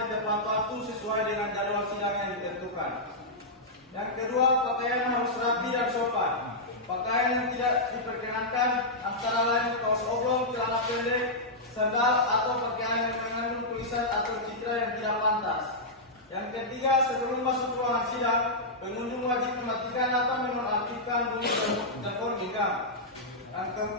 yang tepat waktu sesuai dengan jadwal sidang yang ditentukan. Yang kedua, pakaian harus rapi dan sopan. Pakaian yang tidak diperkenankan antara lain kaos oblong, celana pendek, sandal atau pakaian yang mengandung tulisan atau citra yang tidak pantas. Yang ketiga, sebelum masuk ruangan sidang, pengunjung wajib mematikan atau menonaktifkan bunyi telepon genggam.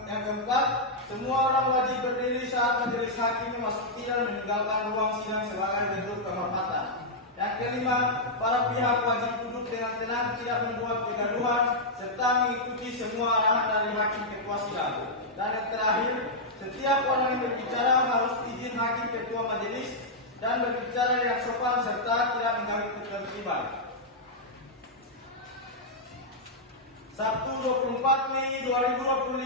Yang keempat, semua orang wajib berdiri saat majelis hakim memasuki dan meninggalkan ruang sidang sebagai bentuk penghormatan. Yang kelima, para pihak wajib duduk dengan tenang, tidak membuat kegaduhan, serta mengikuti semua arahan dari hakim ketua sidang. Dan yang terakhir, setiap orang yang berbicara harus izin hakim ketua majelis dan berbicara yang sopan serta tidak mengganggu ketertiban. Sabtu 24 Mei 2025,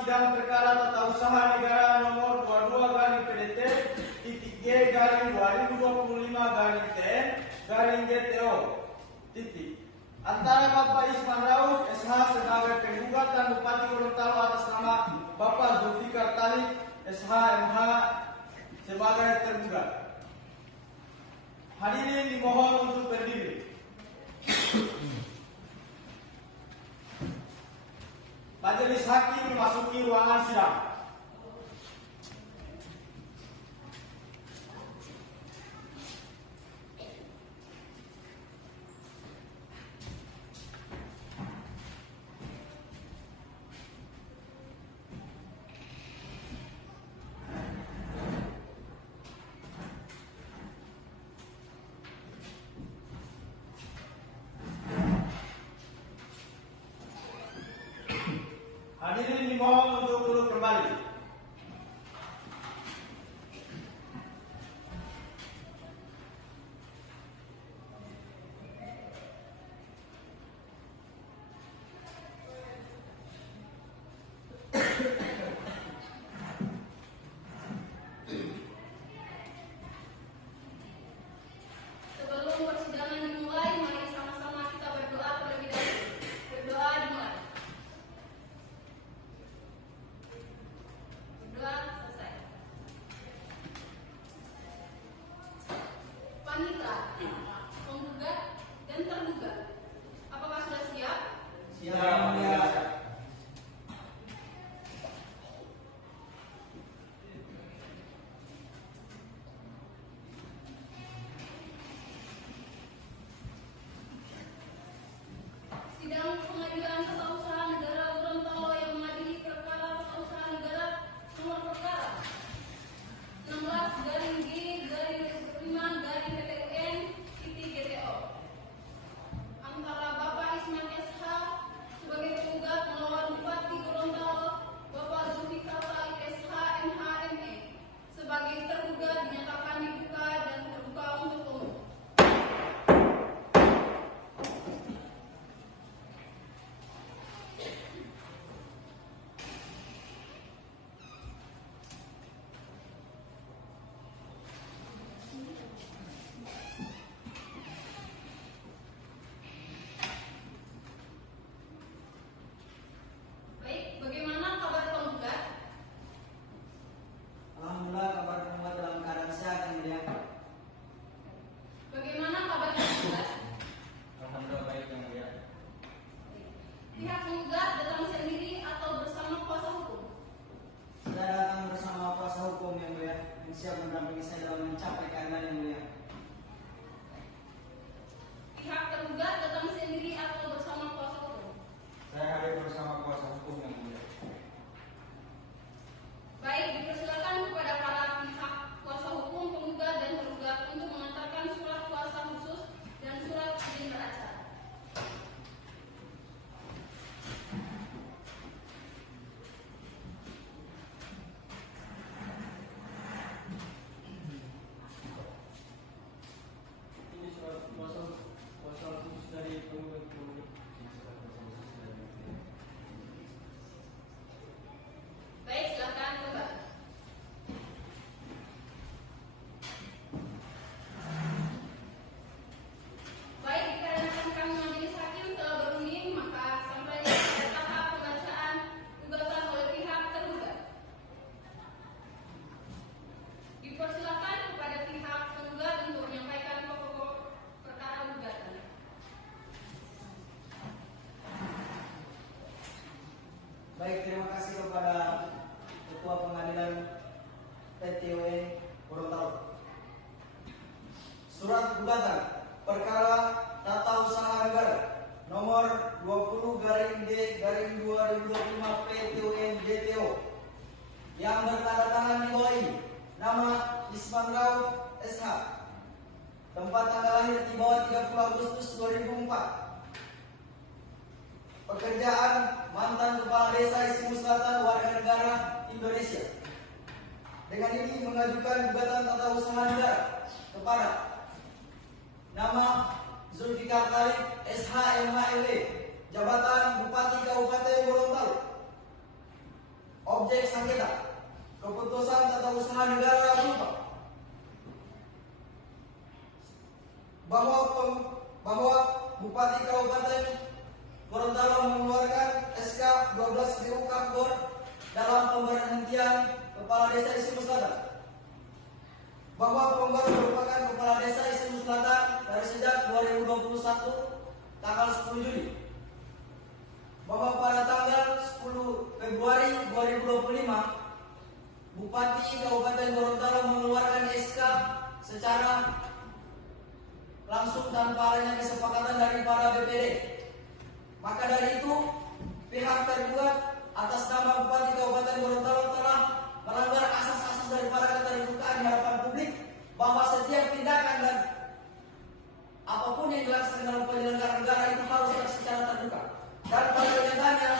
sidang perkara tata usaha negara nomor 22-G-2025-TN-GTO. Antara Bapak Isman Rauf SH sebagai penggugat dan Bupati Gorontalo atas nama Bapak Zulfikar Talib SH MH sebagai tergugat. Hadirin dimohon untuk berdiri. Majelis hakim memasuki ruangan sidang. Hadirin dimohon untuk duduk kembali. Sebelum persidangan dimulai, mari sama-sama kita berdoa terlebih dahulu. Berdoa dimulai. yang bertanda tangan di bawah ini. Nama Isman Rauf SH. Tempat tanggal lahir di bawah 30 Agustus 2004. Pekerjaan mantan kepala desa Isimu Selatan, warga negara Indonesia. Dengan ini mengajukan gugatan tata usaha negara kepada nama Zulfikar Talib SH MHLE, jabatan Bupati Kabupaten Gorontalo. Objek sengketa keputusan tata usaha negara berupa bahwa Bupati Kabupaten Gorontalo mengeluarkan SK 12 BU Kapgor dalam pemberhentian Kepala Desa Isimu Selatan. Bahwa Ponggor merupakan Kepala Desa Isimu Selatan dari sejak 2021 tanggal 10 Juli. Bahwa pada tanggal 10 Februari 2025 Bupati Kabupaten Gorontalo mengeluarkan SK secara langsung tanpa adanya kesepakatan dari para BPD. Maka dari itu, pihak tergugat atas nama Bupati Kabupaten Gorontalo telah melanggar asas-asas daripada keterbukaan di hadapan publik, bahwa setiap tindakan dan apapun yang dilaksanakan dalam penyelenggara negara itu harus secara terbuka. Dan pada kenyataannya,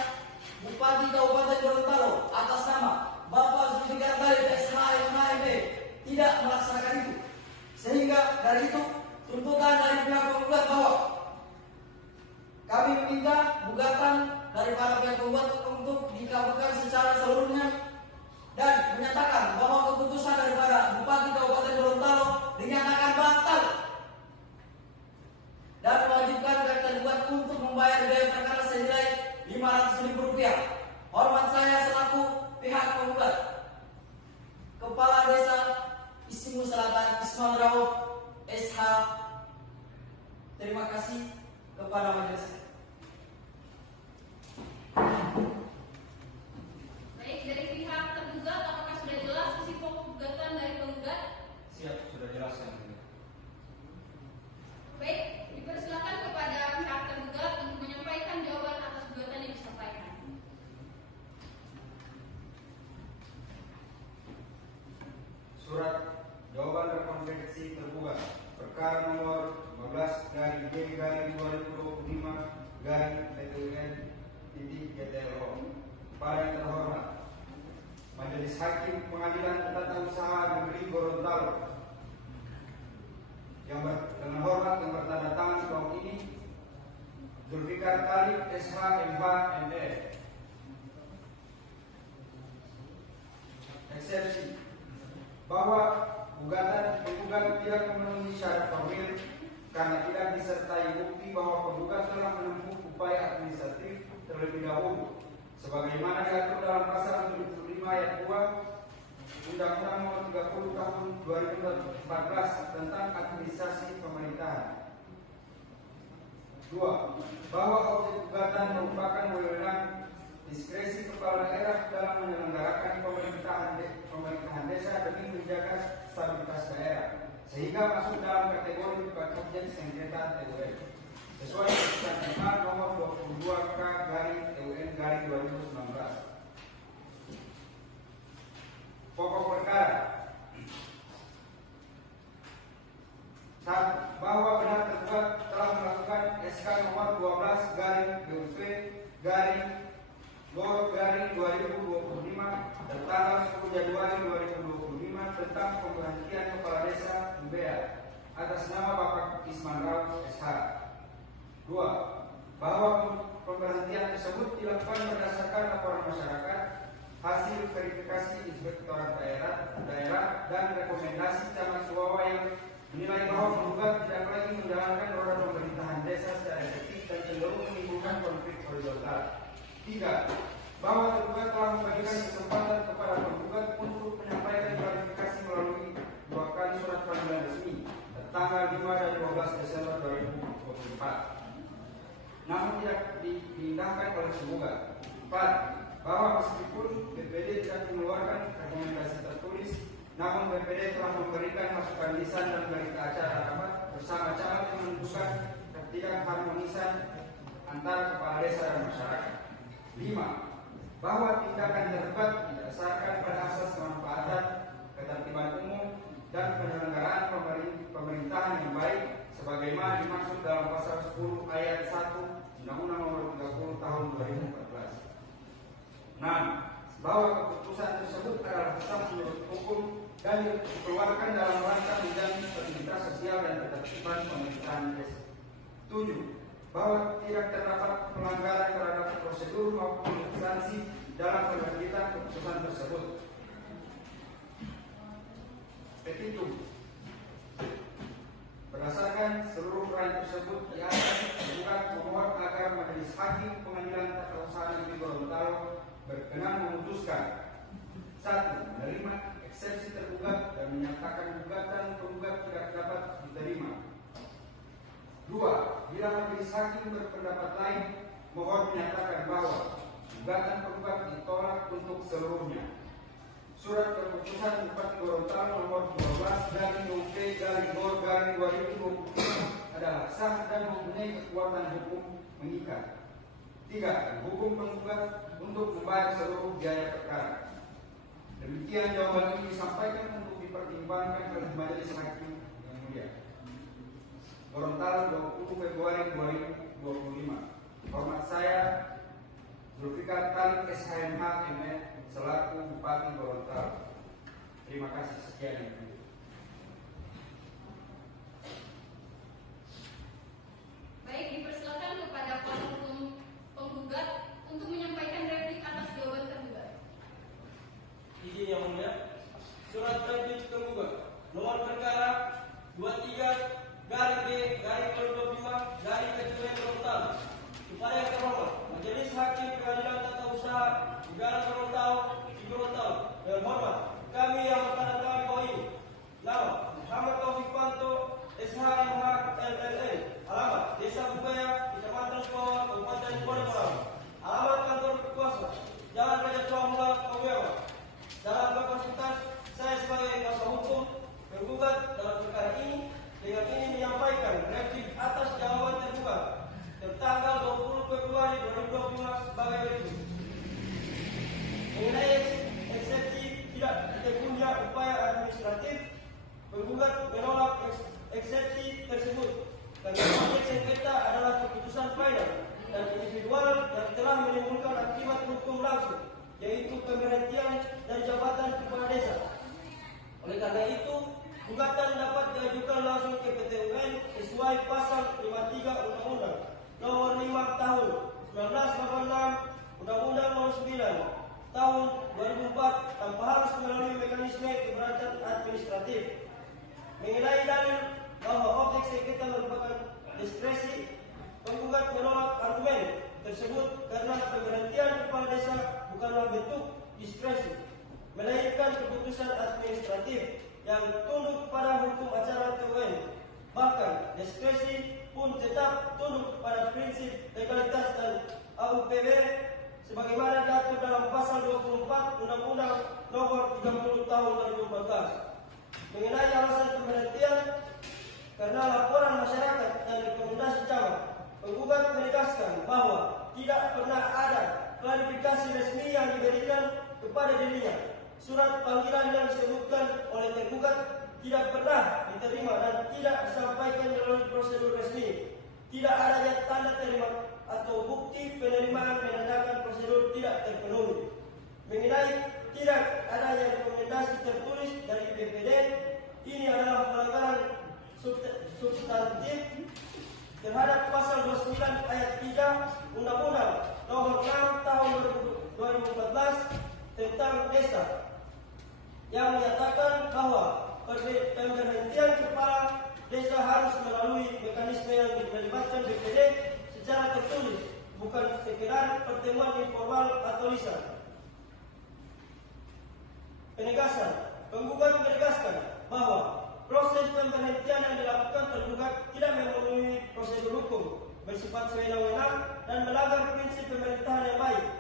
Bupati Kabupaten Gorontalo atas nama Bapak Zulfikar Talib SH MHLE tidak melaksanakan itu. Sehingga dari itu, tuntutan dari pihak penggugat bahwa kami meminta gugatan dari para pihak penggugat untuk dikabulkan secara seluruhnya dan menyatakan bahwa keputusan daripada Bupati Kabupaten Gorontalo dinyatakan batal dan mewajibkan pihak tergugat untuk membayar biaya perkara senilai Rp500.000. Hormat saya selaku pihak penggugat, Kepala Desa Isimu Selatan Isman Rauf SH. Terima kasih kepada majelis. Baik, dari pihak tergugat apakah sudah jelas isi pokok gugatan dari penggugat? Siap, sudah jelas yang mulia. Baik, dipersilakan kepada pihak tergugat untuk menyampaikan jawaban atas gugatan yang disampaikan. Surat jawaban rekonstruksi tergugat perkara nomor 15/D/2025/PTUN.GTLO. Para yang terhormat, Majelis Hakim Pengadilan Tata Usaha Negeri Gorontalo yang dengan hormat yang bertanda tangan di bawah ini, Zulfikar Talib SH MHLE. Eksepsi bahwa penggugat tidak memenuhi syarat formil karena tidak disertai bukti bahwa penggugat telah menempuh upaya administratif terlebih dahulu, sebagaimana diatur dalam pasal 75 ayat 2 Undang-Undang Nomor 30 Tahun 2014 tentang administrasi pemerintahan. 2. Bahwa objek gugatan merupakan wewenang diskresi kepala daerah dalam menyelenggarakan pemerintahan desa demi menjaga stabilitas daerah, sehingga masuk dalam kategori objek sengketa TUN sesuai Keputusan nomor 22/TUN/2019. Pokok perkara. 1. Bahwa benar tergugat telah melakukan SK nomor 12/BUP/2025 tertanggal 10 Januari 2025 tentang pemberhentian kepala desa Umbea atas nama Bapak Isman Rauf SH. 2. Bahwa pemberhentian tersebut dilakukan berdasarkan laporan masyarakat, hasil verifikasi Inspektorat Daerah dan rekomendasi Camat Suwawa yang menilai bahwa penggugat tidak lagi menjalankan roda pemerintahan desa secara efektif dan cenderung menimbulkan konflik horizontal. 3. Bahwa tergugat telah memberikan kesempatan kepada penggugat untuk menyampaikan klarifikasi melalui 2 kali surat panggilan resmi tanggal 5 dan 12 Desember 2024. Namun tidak diindahkan oleh penggugat. 4. Bahwa meskipun BPD tidak mengeluarkan rekomendasi tertulis, namun BPD telah memberikan masukan lisan dan berita acara rapat bersama camat yang menunjukkan ketidakharmonisan antara kepala desa dan masyarakat. 5. Bahwa tindakan tergugat didasarkan pada asas dan dikeluarkan dalam rangka menjamin stabilitas sosial dan ketertiban pemerintahan desa. 7. Bahwa tidak terdapat pelanggaran terhadap prosedur maupun substansi dalam penerbitan keputusan tersebut. Petitum. Berdasarkan seluruh uraian tersebut di atas, tergugat memohon agar Majelis Hakim Pengadilan Tata Usaha Negeri Gorontalo berkenan memutuskan: 1. Menerima eksepsi tergugat dan menyatakan gugatan penggugat tidak dapat diterima. 2. Bila Majelis Hakim berpendapat lain, mohon menyatakan bahwa gugatan penggugat ditolak untuk seluruhnya. Surat keputusan Bupati Gorontalo nomor 12/UP/Gor/2025 adalah sah dan mempunyai kekuatan hukum mengikat. 3. Hukum penggugat untuk membayar seluruh biaya perkara. Demikian jawaban ini disampaikan untuk dipertimbangkan oleh Majelis Hakim yang mulia. Gorontalo 20 Februari 2025. Hormat saya Zulfikar Talib SHMH MF selaku Bupati Gorontalo. Terima kasih. Sekian yang mulia. Baik, dipersilakan kepada kuasa hukum penggugat untuk menyampaikan replik atas jawaban tergugat. Izin yang mulia, surat replik tergugat nomor perkara 23/B/2025 Gorontalo. Kepada yang terhormat Majelis Hakim Pengadilan Tata Usaha Negara Gorontalo di Gorontalo. Dengan hormat, kami yang menandatangani bawah ini. Nama: Muhammad Taufik Panto, SHMH LLM. Alamat: Desa Bugaya, Kecamatan Sukawa, Kabupaten Gorontalo. Alamat kantor kuasa: Jalan Raja Tua Mula, Kabupaten. Dalam kapasitas saya sebagai kuasa hukum penggugat dalam perkara ini, dengan ini menyampaikan replik atas jawaban tergugat tertanggal 20 Februari 2025 sebagai berikut. Mengenai eksepsi tidak ditemunya upaya administratif, penggugat menolak eksepsi tersebut karena objek sengketa adalah keputusan final dan individual yang telah menimbulkan akibat hukum langsung, yaitu pemberhentian dari jabatan kepala desa. Oleh karena itu, gugatan dapat diajukan langsung ke PT UN sesuai pasal 53 Undang-Undang Nomor 5 Tahun 1986, Undang-Undang Nomor 9 Tahun 2004 tanpa harus melalui mekanisme keberatan administratif. Mengenai dalil bahwa objek sengketa merupakan diskresi, penggugat menolak argumen tersebut karena pemberhentian kepala desa bukanlah bentuk diskresi, melainkan keputusan administratif yang tunduk pada hukum acara TUN. Bahkan diskresi pun tetap tunduk pada prinsip legalitas dan AUPB sebagaimana diatur dalam pasal 24 Undang-Undang Nomor 30 Tahun 2014. Mengenai alasan pemberhentian karena laporan masyarakat dan rekomendasi camat, penggugat menegaskan bahwa tidak pernah ada klarifikasi resmi yang diberikan kepada dirinya. Surat panggilan yang disebutkan oleh tergugat tidak pernah diterima dan tidak disampaikan melalui prosedur resmi. Tidak adanya tanda terima atau bukti penerimaan menandakan prosedur tidak terpenuhi. Mengenai tidak adanya rekomendasi tertulis dari BPD, ini adalah pelanggaran substantif terhadap pasal 29 ayat 3 Undang-Undang Nomor 6 Tahun 2014 tentang desa yang menyatakan bahwa pemberhentian kepala desa harus melalui mekanisme yang melibatkan BPD secara tertulis, bukan sekedar pertemuan informal atau lisan. Penegasan: penggugat menegaskan bahwa proses pemberhentian yang dilakukan tergugat tidak memenuhi prosedur hukum, bersifat sewenang-wenang dan melanggar prinsip pemerintahan yang baik.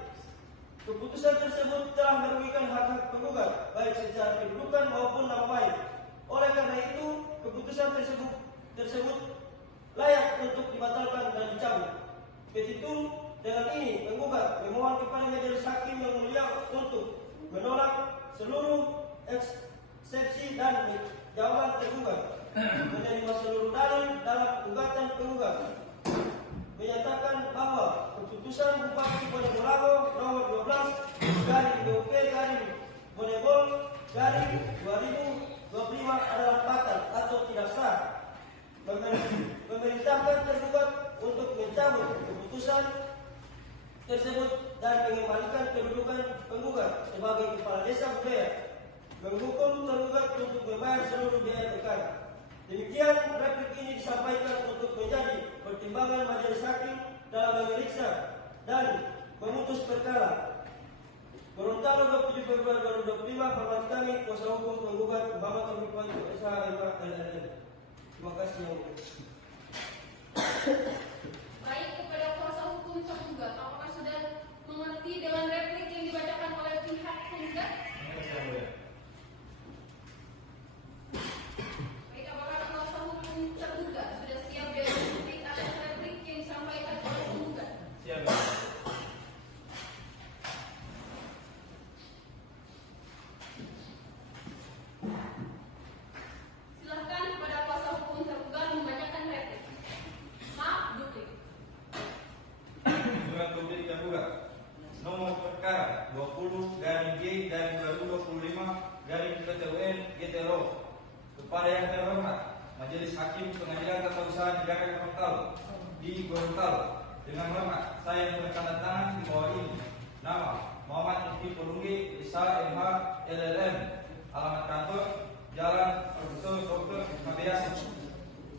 Keputusan tersebut telah merugikan hak-hak penggugat, baik secara kedudukan maupun nama baik. Oleh karena itu, keputusan tersebut layak untuk dibatalkan dan dicabut. Petitum: dengan ini penggugat memohon kepada Majelis Hakim yang mulia untuk menolak seluruh eksepsi dan jawaban tergugat, menerima seluruh dalil dalam gugatan penggugat, menyatakan bahwa keputusan Bupati Bonegolango nomor 12/UP/Bonebol/2025 kepala desa budaya menghukum tergugat untuk membayar seluruh biaya perkara. Demikian replik ini disampaikan untuk menjadi pertimbangan majelis hakim dalam memeriksa dan memutus perkara. Gorontalo 27 Februari 2025, hormat kami kuasa hukum penggugat Muhammad Taufik Panto SH LLM. Terima kasih yang mulia. Baik, kepada kuasa hukum tergugat, apakah sudah mengerti dengan replik yang dibacakan oleh pihak penggugat? Baik, apakah kuasa hukum tergugat sudah siap dengan replik atas replik yang disampaikan oleh penggugat? Siap. Silahkan kepada kuasa hukum tergugat membacakan replik. Maaf, duplik. Surat publik tergugat nomor perkara 20-G-2025 GTLO kepada yang terhormat Majelis Hakim Pengadilan Tata Usaha Negara Gorontalo di Gorontalo. Dengan hormat saya yang bertandatangan di bawah ini. Nama Muhammad Taufik Polungge SH MH LLM. Alamat kantor Jalan Profesor Dr. Mabeas.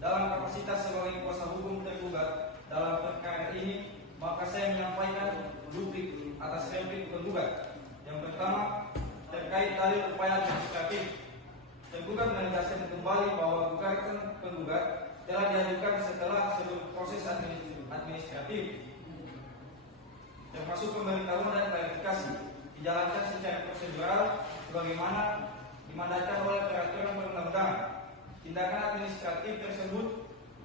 Dalam kapasitas sebagai kuasa hukum tergugat dalam perkara ini, maka saya menyampaikan duplik atas replik penggugat. Yang pertama, terkait dalil upaya administratif. Tergugat menegaskan kembali bahwa gugatan penggugat telah diajukan setelah seluruh proses administratif, termasuk pemberitahuan dan klarifikasi, dijalankan secara prosedural sebagaimana dimandatkan oleh peraturan perundang-undangan. Tindakan administratif tersebut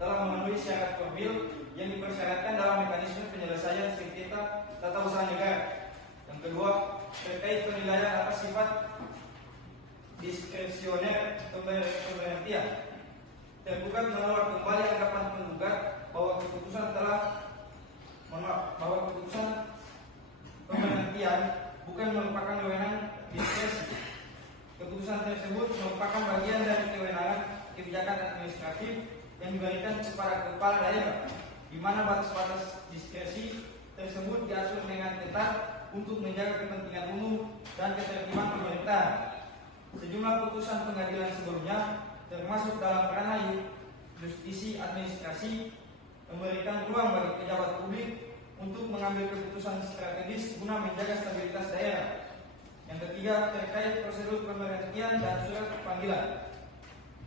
telah memenuhi syarat formil yang dipersyaratkan dalam mekanisme penyelesaian sengketa tata usaha negara. Yang kedua, terkait penilaian atas sifat diskresioner pemberhentian. Tergugat menolak kembali anggapan penggugat bahwa keputusan pemberhentian bukan merupakan wewenang diskresi. Keputusan tersebut merupakan bagian dari kewenangan kebijakan administratif yang diberikan kepada kepala daerah, di mana batas-batas diskresi tersebut diatur dengan ketat untuk menjaga kepentingan umum dan ketertiban pemerintahan. Sejumlah putusan pengadilan sebelumnya, termasuk dalam ranah justisi administrasi, memberikan ruang bagi pejabat publik untuk mengambil keputusan strategis guna menjaga stabilitas daerah. Yang ketiga, terkait prosedur pemberhentian dan surat panggilan.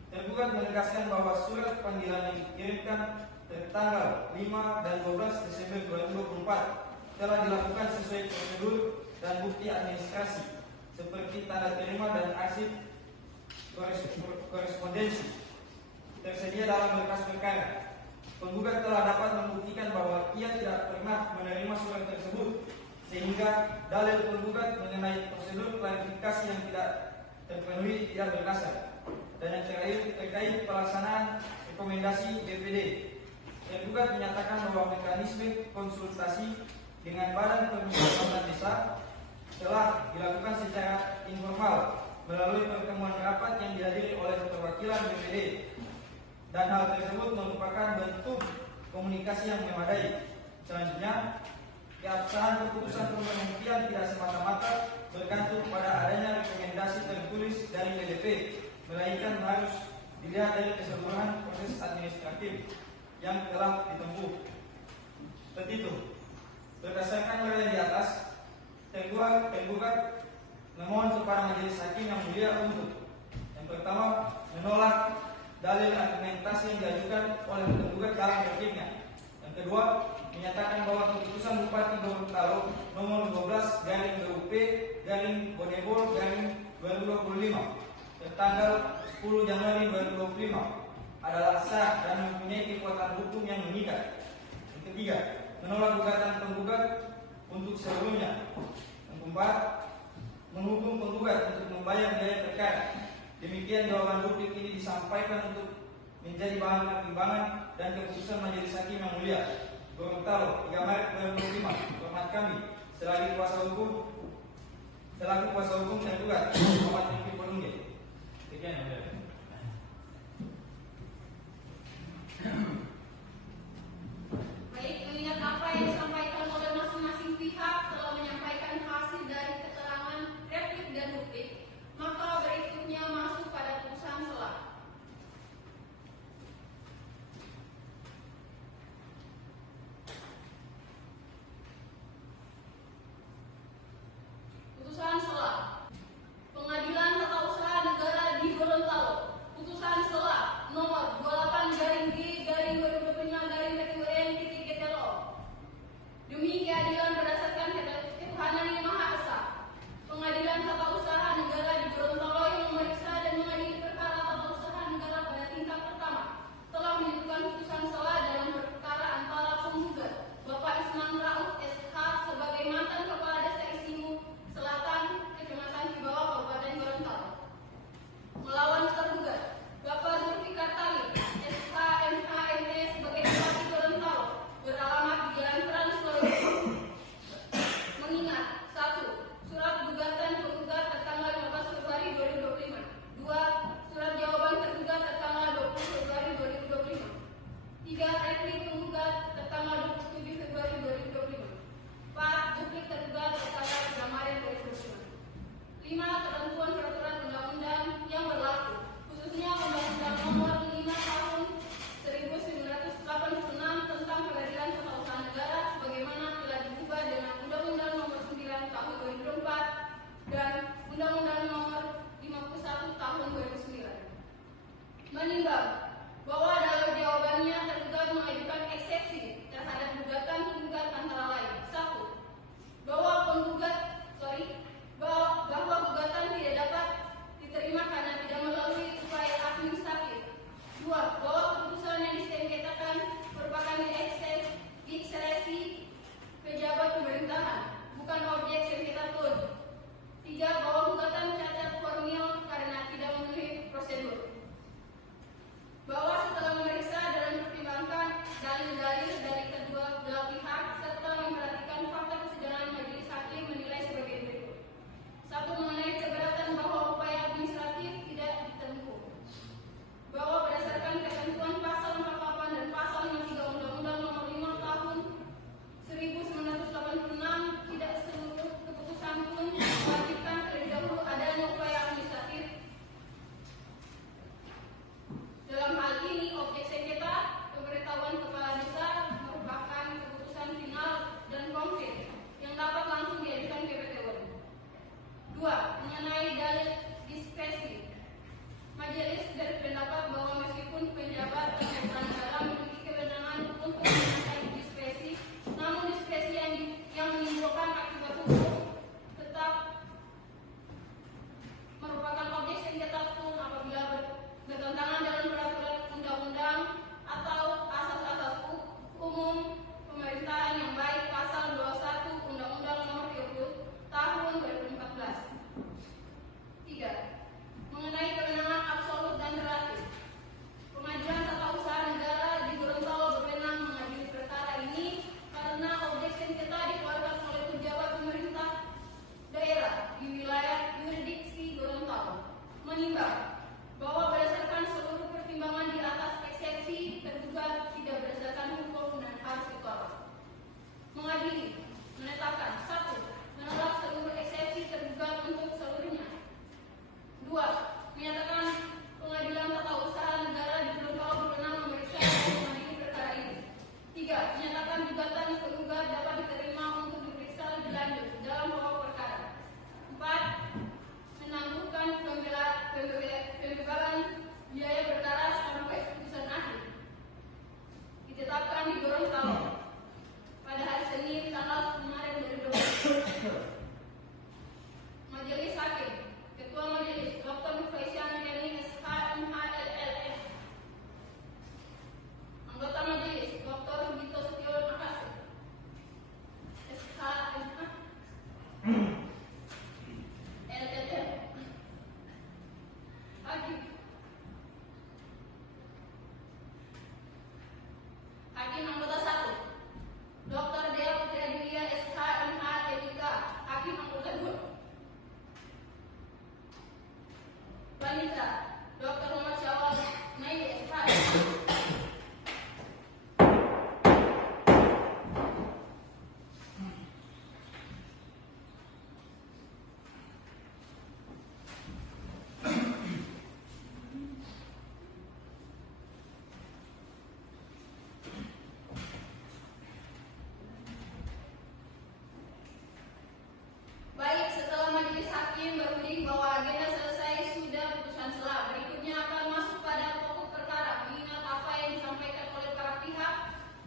Tergugat menegaskan bahwa surat panggilan yang dikirimkan tertanggal 5 dan 12 Desember 2024 telah dilakukan sesuai prosedur dan bukti administrasi seperti tanda terima dan arsip korespondensi tersedia dalam berkas perkara. Penggugat telah dapat membuktikan bahwa ia tidak pernah menerima surat tersebut, sehingga dalil penggugat mengenai prosedur klarifikasi yang tidak terpenuhi tidak berdasar. Dan yang terakhir, terkait pelaksanaan rekomendasi BPD. Tergugat menyatakan bahwa mekanisme konsultasi dengan Badan Pembangunan Desa telah dilakukan secara informal melalui pertemuan rapat yang dihadiri oleh perwakilan BPD, dan hal tersebut merupakan bentuk komunikasi yang memadai. Selanjutnya, keabsahan keputusan pemberhentian tidak semata-mata bergantung pada adanya rekomendasi tertulis dari PDP, melainkan harus dilihat dari keseluruhan proses administratif yang telah ditempuh. Seperti itu. Berdasarkan hal yang di atas, tergugat memohon kepada majelis hakim yang mulia untuk yang pertama, menolak dalil argumentasi yang diajukan oleh tergugat dalam repliknya. Yang kedua, menyatakan bahwa keputusan Bupati Gorontalo nomor 12/BUP/Bonebol/2025 tertanggal 10 Januari 2025 adalah sah dan mempunyai kekuatan hukum yang mengikat. Yang ketiga, menolak gugatan penggugat untuk seluruhnya. Yang keempat, menghukum penggugat untuk membayar biaya perkara. Demikian jawaban publik ini disampaikan untuk menjadi bahan pertimbangan dan keputusan majelis hakim yang mulia. Gorontalo 3 Maret 2025. Hormat kami selaku kuasa hukum tergugat Muhammad Taufik Polungge. Sekian yang mulia. Baik, mengingat apa yang disampaikan oleh masing-masing pihak telah menyampaikan hasil dari keterangan replik nomor 51 tahun 2009. Menimbang bahwa dalam jawabannya tergugat mengajukan eksepsi terhadap gugatan penggugat antara lain: 1. Bahwa gugatan tidak dapat diterima karena tidak melalui upaya administratif. 2. Bahwa keputusan yang disengketakan merupakan diskresi pejabat pemerintahan, bukan objek sengketa tun. 3. Bahwa gugatan cacat formil karena tidak memenuhi prosedur. Bahwa setelah memeriksa dan mempertimbangkan dalil-dalil dari kedua belah pihak serta memperhatikan fakta persidangan, majelis hakim menilai sebagai berikut. 1. Mengenai keberatan bahwa upaya administratif tidak ditempuh. Bahwa berdasarkan ketentuan pasal 48 dan pasal 53 Undang-Undang Nomor 5 Tahun 1986, tidak seluruh keputusan pun mewajibkan terlebih dahulu adanya upaya administratif. Dalam hal ini, objek sengketa pemberitahuan kepala desa merupakan keputusan final dan konkret yang dapat langsung diajukan ke PTUN. 2. Mengenai dalil diskresi, majelis berpendapat bahwa meskipun penjabat pemerintahan negara memiliki kewenangan untuk mengenai diskresi, namun diskresi yang menimbulkan akibat hukum tetap merupakan objek sengketa pun apabila bertentangan dengan peraturan undang-undang atau asas-asas umum pemerintahan yang baik, pasal 21 Undang-Undang Nomor 30 Tahun 2014. 3. Mengenai kewenangan absolut dan relatif, Pengadilan Tata Usaha Negara di Gorontalo berwenang mengadili perkara ini karena objek sengketa dikeluarkan oleh pejabat pemerintah daerah di wilayah yurisdiksi Gorontalo. Menimbang bahwa berdasarkan seluruh pertimbangan di atas, eksepsi tergugat tidak berdasarkan hukum dan harus ditolak. Mengadili menetapkan: 1. Menolak seluruh eksepsi tergugat untuk seluruhnya. 2. Menyatakan Pengadilan Tata Usaha Negara di Gorontalo berwenang memeriksa dan mengadili perkara ini. 3. Menyatakan gugatan tergugat dapat diterima untuk diperiksa lebih lanjut dalam pokok perkara. 4. Menangguhkan pembebaran biaya perkara sampai putusan akhir. Ditetapkan di Gorontalo pada hari Senin tanggal 5 Maret 2020. Majelis Hakim, Ketua Majelis Dr. Nufaisyah Nureni SHMH LLM. Anggota Majelis Dr. Rugito Setioso Makassar SHMH LLM. Hakim anggota 1 Dr. Dea Putri Adelia SHMH LPK. Hakim anggota 2 Wanita Dr. Muhammad Syawal Naib SHMH. Baik, setelah majelis hakim berunding bahwa agenda selesai, sudah putusan sela. Berikutnya akan masuk pada pokok perkara, mengingat apa yang disampaikan oleh para pihak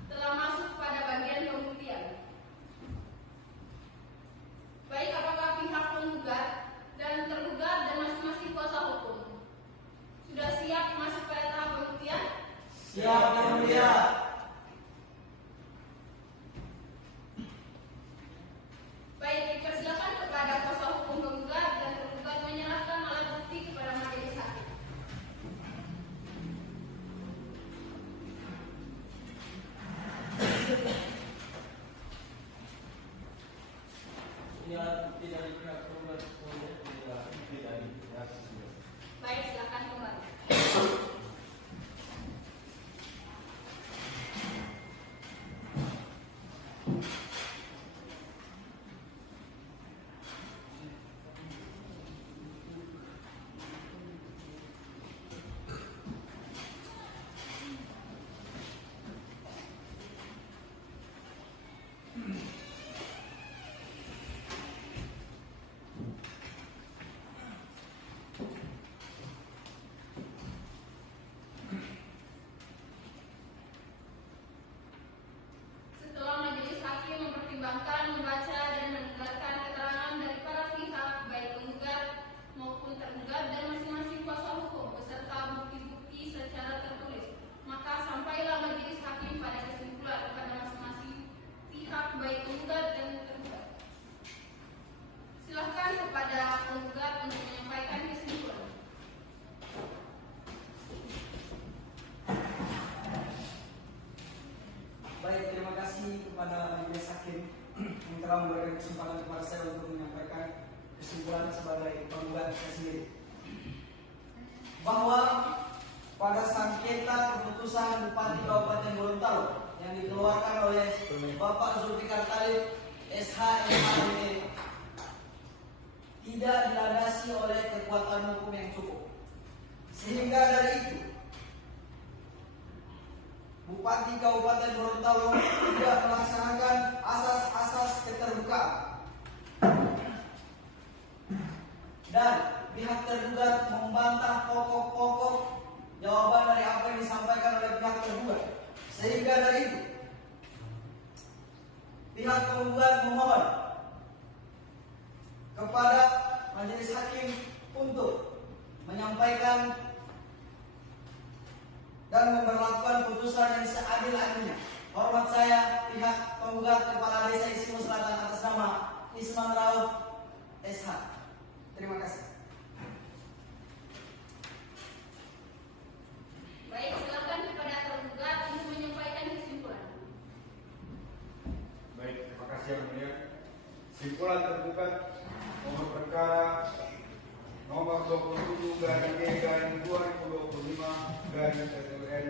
telah masuk pada bagian pembuktian. Baik, apakah pihak penggugat dan tergugat dan masing-masing kuasa hukum sudah siap masuk pada tahap pembuktian? Siap, Yang Mulia. Baik, dipersilakan kepada kuasa hukum penggugat dan tergugat menyerahkan alat bukti kepada majelis hakim. Ini alat bukti dari pihak penggugat Baik, silakan kembali. dikeluarkan oleh Bapak Zulfikar Talib SHMHME tidak dilandasi oleh kekuatan hukum yang cukup. Sehingga dari itu, Bupati Kabupaten Gorontalo tidak melaksanakan asas-asas keterbukaan. Dan pihak tergugat membantah pokok-pokok jawaban dari apa yang disampaikan oleh pihak tergugat. Sehingga dari itu, pihak penggugat memohon kepada majelis hakim untuk menyampaikan dan memberlakukan putusan yang seadil-adilnya. Hormat saya, pihak penggugat Kepala Desa Isimu Selatan atas nama Isman Rauf SH. Terima kasih. Baik, silakan kepada tergugat untuk menyampaikan kesimpulan. Baik, terima kasih yang mulia. Simpulan tergugat nomor perkara nomor 27/2/2025/TTUN.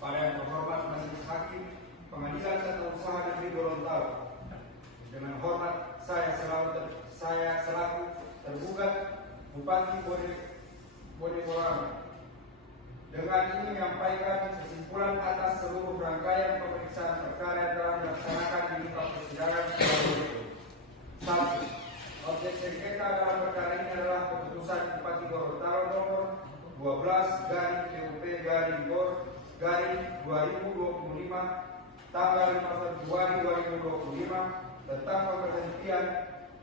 Pada yang terhormat Majelis Hakim Pengadilan Tata Usaha Negeri Gorontalo, dengan hormat saya selaku tergugat Bupati Bonegolango dengan ini menyampaikan kesimpulan atas seluruh rangkaian pemeriksaan perkara yang telah dilaksanakan di muka persidangan. 1. Objek sengketa dalam perkara ini adalah keputusan Bupati Gorontalo nomor 12/GOR/2025 tanggal 5 Februari 2025 tentang pemberhentian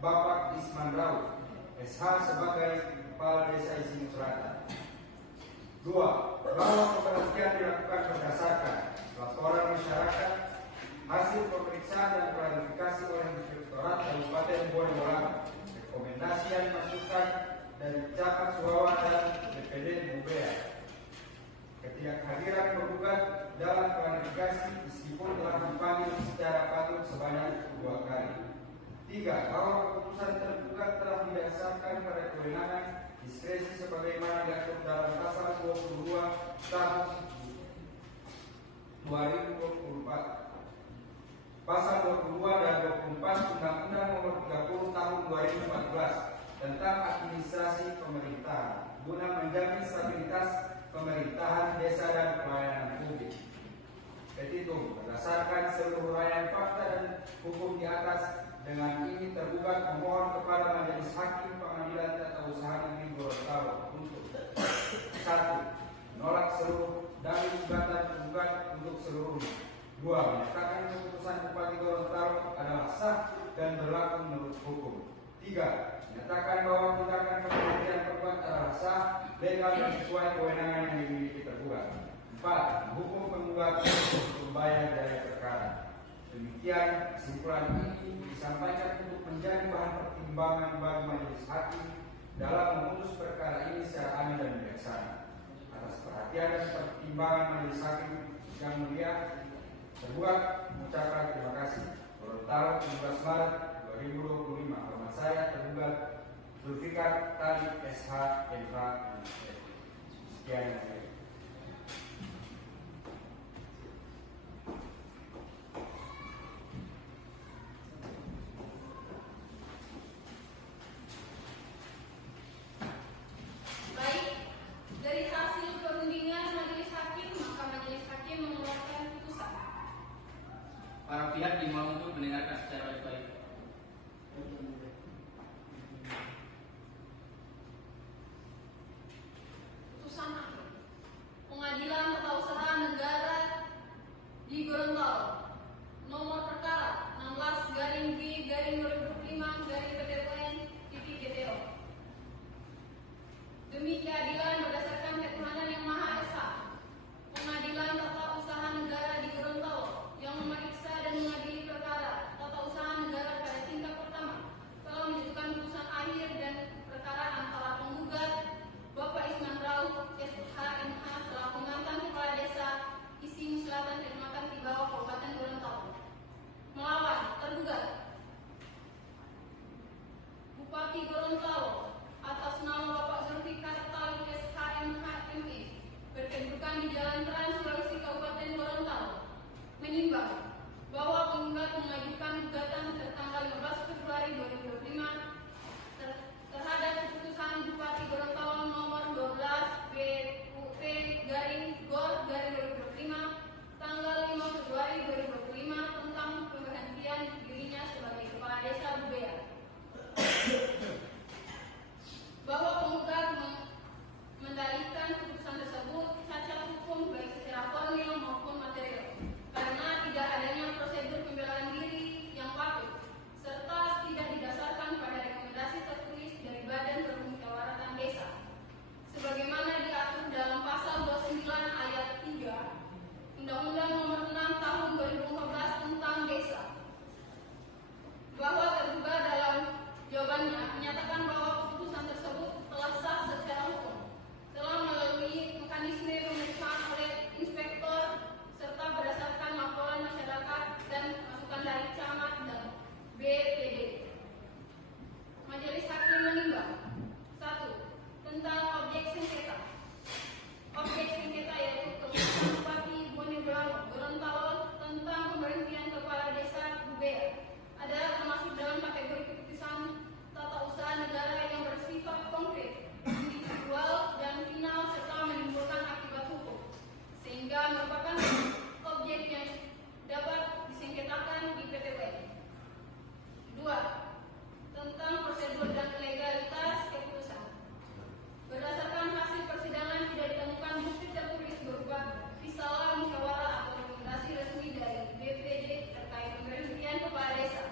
Bapak Isman Rauf SH sebagai Kepala Desa Isimu Selatan. 2. Bahwa pemberhentian dilakukan berdasarkan laporan masyarakat, hasil pemeriksaan dan klarifikasi oleh Inspektorat Kabupaten Bonegolango, rekomendasi dan masukan dari Camat Suwawa dan DPD Bubea. Ketidakhadiran penggugat dalam klarifikasi meskipun telah dipanggil secara patut sebanyak 2 kali. 3. Bahwa keputusan tergugat telah didasarkan pada kewenangan diskresi sebagaimana diatur dalam pasal 22 tahun 2024. Pasal 22 dan 24 Undang-Undang Nomor 30 Tahun 2014 tentang administrasi pemerintahan guna menjamin stabilitas pemerintahan desa dan pelayanan publik. Petitum, berdasarkan seluruh rangkaian fakta dan hukum di atas, dengan ini tergugat memohon kepada Majelis Hakim Pengadilan Tata Usaha Negeri Gorontalo untuk 1. Menolak seluruh dalil gugatan tergugat untuk seluruhnya. 2. Menyatakan keputusan Bupati Gorontalo adalah sah dan berlaku menurut hukum. 3. Menyatakan bahwa tindakan pemberhentian tergugat adalah sah, legal dan sesuai kewenangan yang dimiliki tergugat. 4. Hukum penggugat untuk membayar biaya perkara. Demikian kesimpulan ini disampaikan untuk menjadi bahan pertimbangan bagi majelis hakim dalam memutus perkara ini secara adil dan bijaksana. Atas perhatian dan pertimbangan majelis hakim yang mulia, tergugat mengucapkan terima kasih. Gorontalo 17 Maret 2025. Hormat saya tergugat Zulfikar Talib SH MH. Sekian yang mulia. Dari hasil perundingan majelis hakim, maka majelis hakim mengeluarkan putusan. Para pihak diimbau untuk mendengarkan secara baik-baik. Putusan akhir. Pengadilan Tata Usaha Negara di Gorontalo. Nomor perkara 16/B/2025/PTUN/TTO. Demi keadilan berdasarkan ketuhanan yang Maha Esa, Pengadilan Tata Usaha Negara di Gorontalo yang memeriksa dan mengadili perkara tata usaha negara pada tingkat pertama telah menjatuhkan putusan akhir dan perkara antara penggugat Bapak Isman Rauf SHMH selaku mantan Kepala Desa Isimu Selatan Kecamatan Tibawa Kabupaten Gorontalo melawan tergugat Bupati Gorontalo atas nama Bapak Zulfikar Talib SHMH ME berkedudukan di Jalan Trans Sulawesi Kabupaten Gorontalo menimbang bahwa penggugat mengajukan gugatan tertanggal 15 Februari 2025 terhadap keputusan Bupati Gorontalo nomor 12 BUP garing GOR garing 2025 tanggal 5 Februari 2025 tentang pemberhentian dirinya sebagai kepala desa Bubea. Bahwa penggugat mendalilkan keputusan tersebut cacat hukum baik secara formil maupun material karena tidak adanya prosedur pembelaan diri yang patut serta tidak didasarkan pada rekomendasi tertulis dari Badan Permusyawaratan Desa sebagaimana diatur dalam pasal 29 ayat 3 Undang-Undang Nomor 6 Tahun 2014 tentang Desa. Bahwa terduga dalam jawabannya menyatakan bahwa keputusan tersebut telah sah secara hukum, telah melalui mekanisme pemeriksaan oleh inspektor serta berdasarkan laporan masyarakat dan masukan dari camat dan BPD. Majelis Hakim menimbang 1. Tentang objek sengketa. Objek sengketa yaitu keputusan Bupati Bone Bolango Gorontalo tentang pemberhentian kepala desa Bubea adalah termasuk dalam kategori keputusan tata usaha negara yang bersifat konkret, individual dan final serta menimbulkan akibat hukum, sehingga merupakan objek yang dapat disengketakan di PT UN. 2. Tentang prosedur dan legalitas keputusan. Berdasarkan hasil persidangan tidak ditemukan bukti tertulis berupa risalah musyawarah atau rekomendasi resmi dari BPD terkait pemberhentian kepala desa.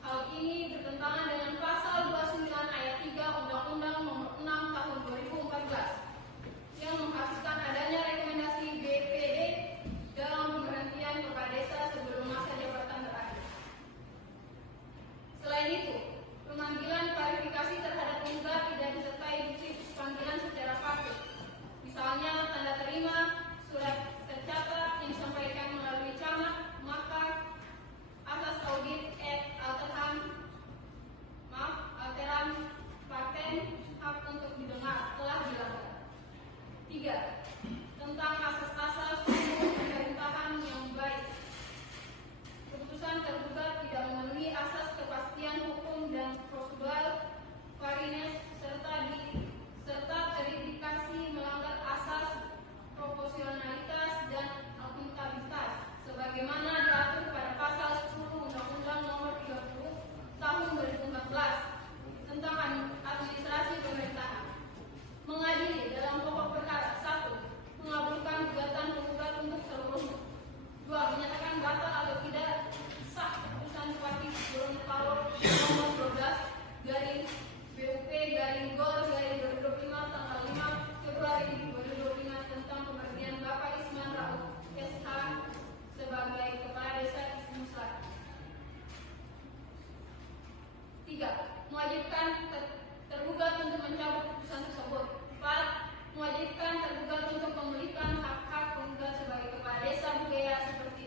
Hal ini bertentangan dengan pasal 29 ayat 3 Undang-Undang Nomor 6 Tahun 2014 yang menghasilkan adanya rekomendasi BPD dalam pemberhentian kepala desa sebelum masa jabatan berakhir. Selain itu, pemanggilan klarifikasi terhadap penggugat tidak disertai bukti panggilan secara faktual. Misalnya tanda terima, surat tercatat yang disampaikan melalui camat, maka atas audit alteram paten hak untuk didengar telah dilanggar. 3. Tentang asas-asas hukum pemerintahan yang baik. Keputusan tergugat tidak memenuhi asas kepastian hukum dan prosedural fairness serta terindikasi melanggar asas proporsionalitas dan akuntabilitas sebagaimana diatur pada pasal 10 Undang-Undang Nomor 30 Tahun 2014 tentang administrasi pemerintahan. Mengadili dalam pokok perkara 1. Mengabulkan gugatan penggugat untuk seluruhnya. 2. Menyatakan batal atau tidak sah keputusan Bupati Gorontalo nomor 12 garing BUP garing GOR garing 2025 tanggal 5 Februari 2025 tentang pemberhentian Bapak Isman Rauf SH sebagai kepala desa Ismuslat. 3. Mewajibkan tergugat untuk mencabut keputusan tersebut. 4. Mewajibkan tergugat untuk memulihkan hak-hak penggugat sebagai kepala desa Bubea seperti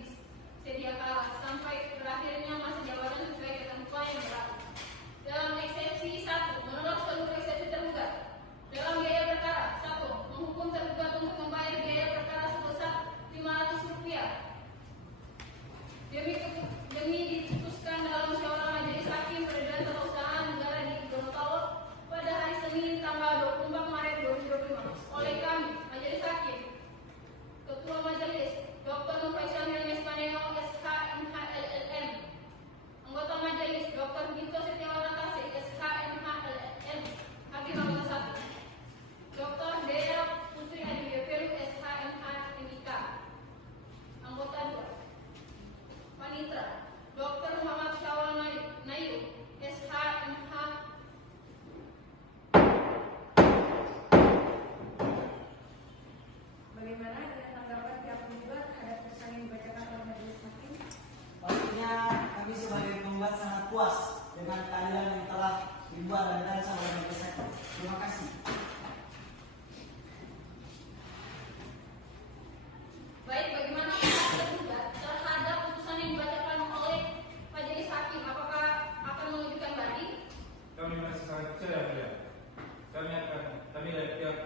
sedia kala sampai berakhirnya masa jabatan sesuai ketentuan yang berlaku. Dalam eksepsi 1. Menolak seluruh eksepsi tergugat. Dalam biaya perkara 1. Menghukum tergugat untuk membayar biaya perkara sebesar Rp500 demi diputuskan dalam musyawarah majelis hakim peradilan tata usaha negara di Gorontalo pada hari Senin tanggal 24 Maret 2025 oleh kami majelis hakim, Ketua Majelis Dr. Nurfaisal Hermes Paneno SH MH LLM, Anggota Majelis Dr. Gito Setiawanatase SH MH LLM, Hakim Anggota 1, Dr. Dea Putri Adiwiyapelu SH MH MIK, Anggota 2, Panitra Dr. Muhammad Syawal Nayu SH MH. Bagaimana dengan tanggapan pihak penggugat terhadap kesan yang dibacakan oleh majelis hakim? Pastinya kami sebagai penggugat sangat puas dengan keadilan yang telah dibuat dan dirancang oleh majelis hakim. Terima kasih. Baik, bagaimana pendapat tergugat terhadap putusan yang dibacakan oleh majelis hakim? Apakah akan mengajukan banding? Kami masih sangat percaya, kami dari pihak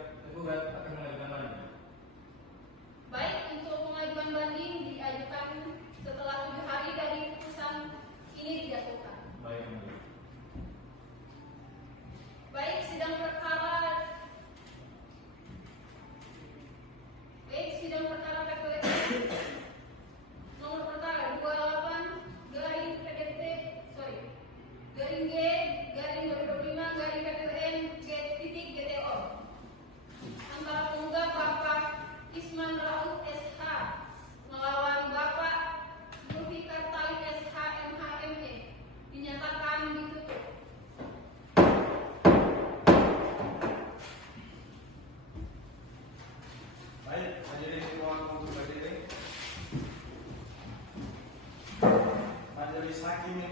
menghakimi